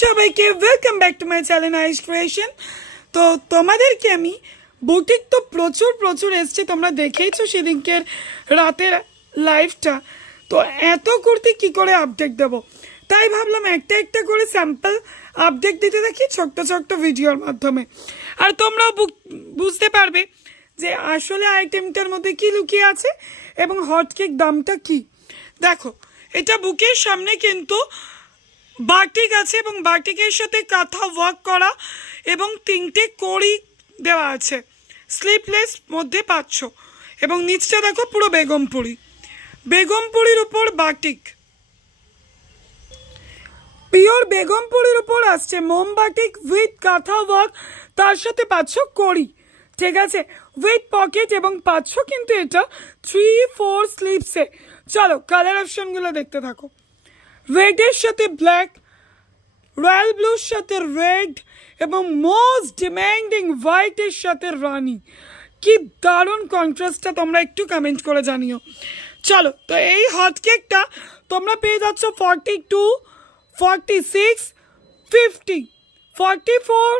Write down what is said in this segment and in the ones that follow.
সবাইকে welcome back to my channel ice creation. তো তোমাদেরকে আমি বুটিক তো প্রচুর এসছে, তোমরা দেখেইছো সেদিনকের রাতের লাইভটা। তো এত কুর্তি কি করে আপডেট দেবো, তাই ভাবলাম একটা একটা করে স্যাম্পল আপডেট দিতে থাকি ছোট্ট ভিডিওর মাধ্যমে, আর তোমরাও বুঝতে পারবে যে আসলে আইটেমটার মধ্যে কি লুকিয়ে আছে এবং হটকেক দামটা কি। দেখো, এটা বুকের সামনে কিন্তু বাটিক আছে এবং বাটিকের সাথে কাঁথা ওয়ার্ক করা এবং 3টে কড়ি দেওয়া আছে, স্লিপলেস মধ্যে পাচ্ছ। এবং নিচটা দেখো পুরো বেগমপুরির উপর বাটিক, পিওর বেগমপুরির উপর আসছে মোম বাটিক উইথ কাঁথা ওয়ার্ক, তার সাথে পাচ্ছ কড়ি, ঠিক আছে, উইথ পকেট এবং পাচ্ছ কিন্তু এটা 3-4 স্লিভসে। চলো কালার অপশনগুলো দেখতে থাকো। রেডের সাথে ব্ল্যাক, রয়্যাল ব্লুর সাথে রেড এবং মোস্ট ডিমান্ডিং হোয়াইটের সাথে রানি। কি দারুণ কন্ট্রাস্টটা, তোমরা একটু কমেন্ট করে জানিও। চলো, তো এই হট কেকটা তোমরা পেয়ে যাচ্ছ 42, 46, 50, 44,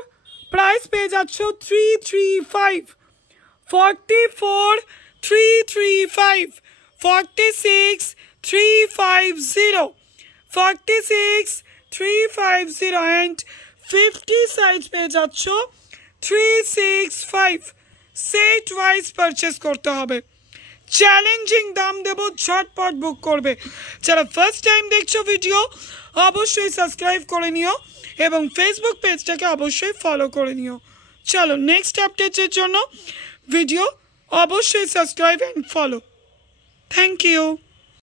প্রাইস পেয়ে যাচ্ছ 335, 44, 335, 46, 350, 46, 350 and 50 সাইজ পেয়ে যাচ্ছ 365। সেট ওয়াইজ পারচেস করতে হবে, চ্যালেঞ্জিং দাম দেব, ঝটপট বুক করবে। যারা ফার্স্ট টাইম দেখছো ভিডিও অবশ্যই সাবস্ক্রাইব করে নিও এবং ফেসবুক পেজটাকে অবশ্যই ফলো করে নিও। চলো নেক্সট আপডেটের জন্য ভিডিও অবশ্যই subscribe and follow. Thank you.